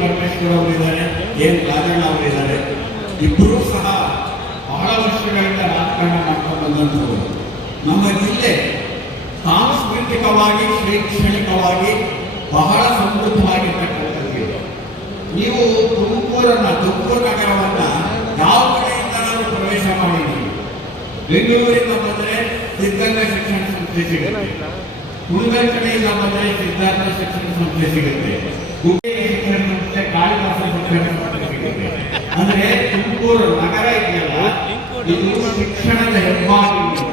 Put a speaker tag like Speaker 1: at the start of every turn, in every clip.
Speaker 1: ಪರಮೇಶ್ವರ್ ಅವರಿದ್ದಾರೆ ಎನ್ ರಾಜಣ್ಣ ಅವರಿದ್ದಾರೆ ಇಬ್ಬರೂ ಸಹ ಬಹಳ ವರ್ಷಗಳಿಂದ ರಾಜಕಾರಣ ಮಾಡ್ಕೊಂಡು ಬಂದಂತವರು ನಮ್ಮ ಜಿಲ್ಲೆ ಸಾಂಸ್ಕೃತಿಕವಾಗಿ, ಶೈಕ್ಷಣಿಕವಾಗಿ ಬಹಳ ಸಮೃದ್ಧವಾಗಿರ್ತಕ್ಕಂಥದ್ದು ನೀವು ತುಮಕೂರನ್ನ, ತುಮಕೂರು ನಗರವನ್ನ ಯಾವ ಕಡೆಯಿಂದ ಪ್ರವೇಶ ಮಾಡಿದ್ದೀವಿ ಬೆಂಗಳೂರಿಂದ ಬಂದರೆ ಸಿದ್ಧಗಂಗಾ ಶಿಕ್ಷಣ ಸಂಸ್ಥೆ ಸಿಗುತ್ತೆ. ಹುಡುಗರ ಕಡೆಯಿಂದ ಬಂದರೆ ಸಿದ್ಧಾರ್ಥ ಶಿಕ್ಷಣ ಸಂಸ್ಥೆ ಸಿಗುತ್ತೆ ಹುಡುಗಿ ಶಿಕ್ಷಣ ಸಂಸ್ಥೆ ಕಾಳಿದಾಸ ಶಿಕ್ಷಣ ಸಂಸ್ಥೆ ಸಿಗುತ್ತೆ ಅಂದ್ರೆ ತುಮಕೂರು ನಗರ ಇದೆಯಲ್ಲ ಇದು ಶಿಕ್ಷಣದ ಹೆಬ್ಬಾಗಿಲು.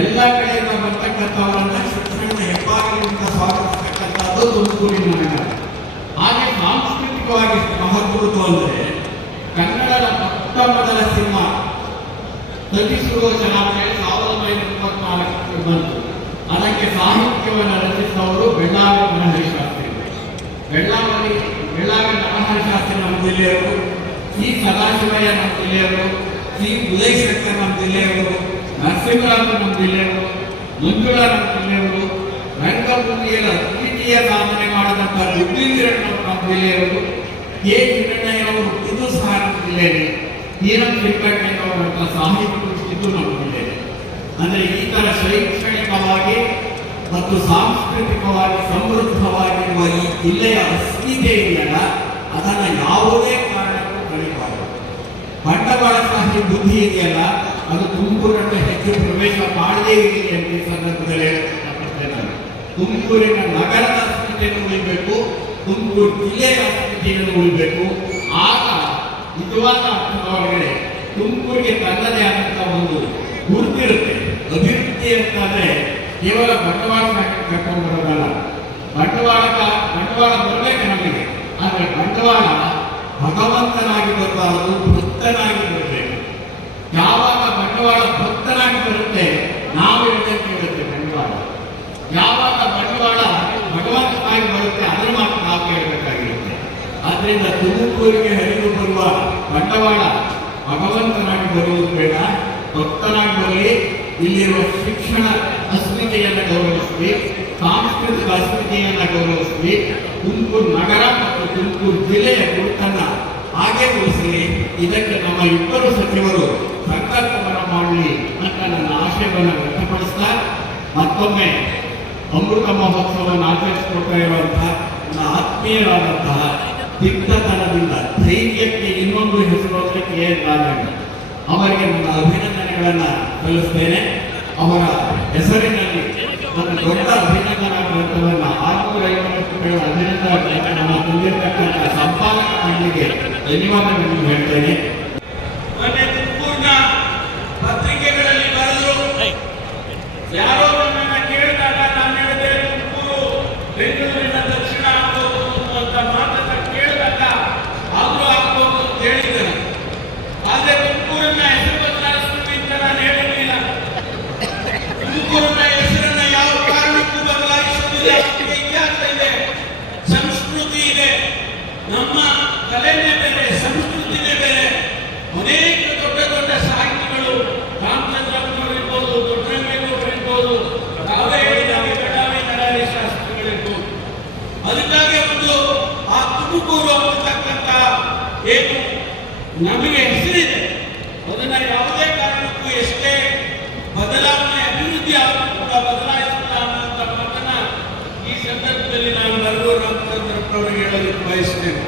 Speaker 1: ಎಲ್ಲ ಕಡೆಯಿಂದ ಬರ್ತಕ್ಕಂಥವರನ್ನ ಶಿಕ್ಷಣದ ಹೆಬ್ಬಾಗಿಲಿಂದ ಸ್ವಾಗತಿಸ್ತಕ್ಕಂಥದ್ದು ತುಮಕೂರಿನ ನಗರ ಹಾಗೆ ಸಾಂಸ್ಕೃತಿಕವಾಗಿ ಮಹತ್ವದ್ದು ಅಂದರೆ ಕನ್ನಡದ ಮೊಟ್ಟ ಮೊದಲ ಸಿನಿಮಾ ಅಂತ ಹೇಳಿ ಸಾವಿರದ ಒಂಬೈನೂರ ಇಪ್ಪತ್ನಾಲ್ಕಕ್ಕೆ ಬಂತು. ಅದಕ್ಕೆ ಸಾಹಿತ್ಯವನ್ನು ರಚಿಸಿದವರು ಬೆಳ್ಳಾವಿ ಮನಹರಿ ಶಾಸ್ತ್ರಿ. ಬೆಳ್ಳಾವಿ ಬೆಳ್ಳಾವಿ ಮನಹರಿ ಶಾಸ್ತ್ರಿ ನಮ್ಮ ಜಿಲ್ಲೆಯವರು. ಸಿ ಸದಾಶಿವಯ್ಯ ನಮ್ಮ ಜಿಲ್ಲೆಯವರು, ಈ ಉದಯ್ ಶಂಕರ್ ನಮ್ಮ ಜಿಲ್ಲೆಯವರು ನರಸಿಂಹರಾಮ ನಮ್ಮ ಜಿಲ್ಲೆಯವರು, ಮಂಜುಳಾ ನಮ್ಮ ಜಿಲ್ಲೆಯವರು ರಂಗಭೂಮಿಯಲ್ಲಿ ಅದ್ವಿತೀಯ ಸಾಧನೆ ಮಾಡಿದಂಥ ರುದ್ರೀಂದ್ರಣ್ಣವರು ನಮ್ಮ ಜಿಲ್ಲೆಯವರು, ಕೆ. ಹಿರಣ್ಣಯ್ಯನವರು ಇದು ಸಹ ನಮ್ಮ ಜಿಲ್ಲೆಯಲ್ಲಿ. ಈರಂ ಶ್ರೀಕಂಠಯ್ಯನವರಂಥ ಸಾಹಿತ್ಯ ಇದು ನಮ್ಮ ಜಿಲ್ಲೆಯಲ್ಲಿ. ಅಂದರೆ ಈ ಥರ ಶೈಕ್ಷಣಿಕವಾಗಿ ಮತ್ತು ಸಾಂಸ್ಕೃತಿಕವಾಗಿ ಸಮೃದ್ಧವಾಗಿರುವ ಈ ಜಿಲ್ಲೆಯ ಅಸ್ಮಿತೆ ಇದೆಯಲ್ಲ ಅದನ್ನು ಯಾವುದೇ ಕಾರಣಕ್ಕೂ ಬಂಡವಾಳಶಾಹಿ ಬುದ್ಧಿ ಇದೆಯಲ್ಲ? ಅದು ತುಮಕೂರನ್ನು ಹೆಚ್ಚು ಪ್ರವೇಶ ಮಾಡದೇ ಇರಲಿ ಈ ಸಂದರ್ಭದಲ್ಲಿ. ತುಮಕೂರಿನ ನಗರದ ಸ್ಥಿತಿಯನ್ನು ಉಳಿಬೇಕು, ತುಮಕೂರು ಜಿಲ್ಲೆಯ ಸ್ಥಿತಿಯನ್ನು ಉಳಿಬೇಕು. ಆಗ ನಿಜವಾದ ಅರ್ಥವಾಗಿದೆ, ತುಮಕೂರಿಗೆ ತನ್ನದೇ ಆದಂತಹ ಒಂದು ಗುರುತಿರುತ್ತೆ. ಅಭಿವೃದ್ಧಿ ಅಂತಂದ್ರೆ ಕೇವಲ ಬಂಡವಾಳ ಕರ್ಕೊಂಡು ಬರೋದಲ್ಲ. ಬಂಡವಾಳ ಬಂಡವಾಳ ಬರಬೇಕು ನಮಗೆ. ಆದರೆ ಬಂಡವಾಳ ಭಗವಂತನಾಗಿ ಬರಬಾರದು, ಭಕ್ತನಾಗಿ ಬರಬೇಕು. ಯಾವಾಗ ಬಂಡವಾಳ ಭಕ್ತನಾಗಿ ಬರುತ್ತೆ, ನಾವು ಹೇಳಿದಂತೆ ಇರುತ್ತೆ ಬಂಡವಾಳ. ಯಾವಾಗ ಬಂಡವಾಳ ಭಗವಂತನಾಗಿ ಬರುತ್ತೆ, ಅದರ ಮಾತ್ರ ನಾವು ಕೇಳಬೇಕಾಗಿರುತ್ತೆ. ಆದ್ರಿಂದ ತುಮಕೂರಿಗೆ ಹರಿದು ಬರುವ ಬಂಡವಾಳ ಭಗವಂತನಾಗಿ ಬರುವುದು ಬೇಡ, ಭಕ್ತನಾಗಿ ಬರಲಿ. ಇಲ್ಲಿರುವ ಶಿಕ್ಷಣ ಅಸ್ಮಿತೆಯನ್ನು ಗೌರವಿಸ್ತೀವಿ. ಸಾಂಸ್ಕೃತಿಕ ಅಸ್ಮಿತೆಯನ್ನು ಗೌರವಿಸಿ ತುಮಕೂರು ನಗರ ಮತ್ತು ತುಮಕೂರು ಜಿಲ್ಲೆಯ ಗುರುತನ್ನ ಹಾಗೆ ಉಳಿಸಲಿ ಇದಕ್ಕೆ ನಮ್ಮ ಇಬ್ಬರು ಸಚಿವರು ಸಂಕಲ್ಪವನ್ನು ಮಾಡಲಿ ಅಂತ ನನ್ನ ಆಶಯವನ್ನು ವ್ಯಕ್ತಪಡಿಸ್ತಾ, ಮತ್ತೊಮ್ಮೆ ಅಮೃತ ಮಹೋತ್ಸವವನ್ನು ಆಚರಿಸಿಕೊಳ್ತಾ ಇರುವಂತಹ ನನ್ನ ಆತ್ಮೀಯರಾದಂತಹ ದಿಗ್ಧತನದಿಂದ ಧೈರ್ಯಕ್ಕೆ ಇನ್ನೊಂದು ಹೆಸರು ಕೆ ಅವರಿಗೆ ನನ್ನ ಅಭಿನಂದನೆಗಳನ್ನು ಸಲ್ಲಿಸ್ತೇನೆ. ಅವರ ಹೆಸರಿನಲ್ಲಿ ಒಂದು ದೊಡ್ಡ ಅಭಿನಂದನಾ ಗ್ರಂಥವನ್ನು ಆರುನೂರ ಐವತ್ತು ಅಭಿನಂದನಾ ಗ್ರಂಥವನ್ನು ತಂದಿರತಕ್ಕಂಥ ಸಂಪಾದಕ ಮಂಡಳಿಗೆ ಧನ್ಯವಾದಗಳನ್ನು ಹೇಳ್ತೇನೆ.
Speaker 2: ಮೊನ್ನೆ ಪತ್ರಿಕೆಗಳಲ್ಲಿ ಬರೆದ್ರು ಯಾರೋ ನನ್ನನ್ನ ಕೇಳಿದಾಗ ನಾನು ಹೇಳಿದೆ ತುಮಕೂರು ಬೆಂಗಳೂರಿನ ದಕ್ಷಿಣ ಆಗ್ಬೋದು ಅಂತ ಮಾತನ್ನ ಕೇಳಿದಾಗ ಆದ್ರೂ ಆಗ್ಬೋದು ಅಂತ ಹೇಳಿದ್ದೇನೆ ಆದ್ರೆ ತುಮಕೂರನ್ನ ಹೆಸರು ಬದಲಾಯಿಸ್ತೀವಿ ಅಂತ ನಾನು ಹೇಳಿರ್ಲಿಲ್ಲ ತುಮಕೂರಿನ ಹೆಸರನ್ನ ಯಾವ ಕಾರಣಕ್ಕೂ ಬದಲಾಯಿಸುವುದಿಲ್ಲ ಅದಕ್ಕೆ ಇತಿಹಾಸ ಇದೆ ಸಂಸ್ಕೃತಿ ಇದೆ ನಮ್ಮ ಕಲೆನೇ ಬೇರೆ ಸಂಸ್ಕೃತಿನೇ ಬೇರೆ ಅನೇಕ ದೊಡ್ಡ ದೊಡ್ಡ ಸಾಹಿತಿಗಳು ರಾಮಚಂದ್ರಪ್ಪನವರು ಇರ್ಬೋದು ದೊಡ್ಡರಂಗೇಗೌಡರು ಇರ್ಬೋದು ತಾವೇ ಹೇಳಿದಾಗೆ ಬೆಳಗಾವಿ ನಡಾರಿ ಶಾಸ್ತ್ರಿಗಳಿರ್ಬೋದು ಅದಕ್ಕಾಗಿ ಒಂದು ಆ ತುಮಕೂರು ಅನ್ನತಕ್ಕಂಥ ಏನು ನಮಗೆ ಹೆಸರಿದೆ. ಅದನ್ನ ಯಾವುದೇ ಕಾರಣಕ್ಕೂ ಎಷ್ಟೇ ಬದಲಾವಣೆ, ಅಭಿವೃದ್ಧಿ ಆದರೂ ಕೂಡ ಬದಲಾಯಿಸಿಲ್ಲ ಅನ್ನುವಂಥ ಮಾತನ್ನ ಈ ಸಂದರ್ಭದಲ್ಲಿ ನಾನು ಬರುವ ರಾಮಚಂದ್ರಪ್ಪನವರಿಗೆ ಹೇಳಲು ಬಯಸ್ತೇನೆ.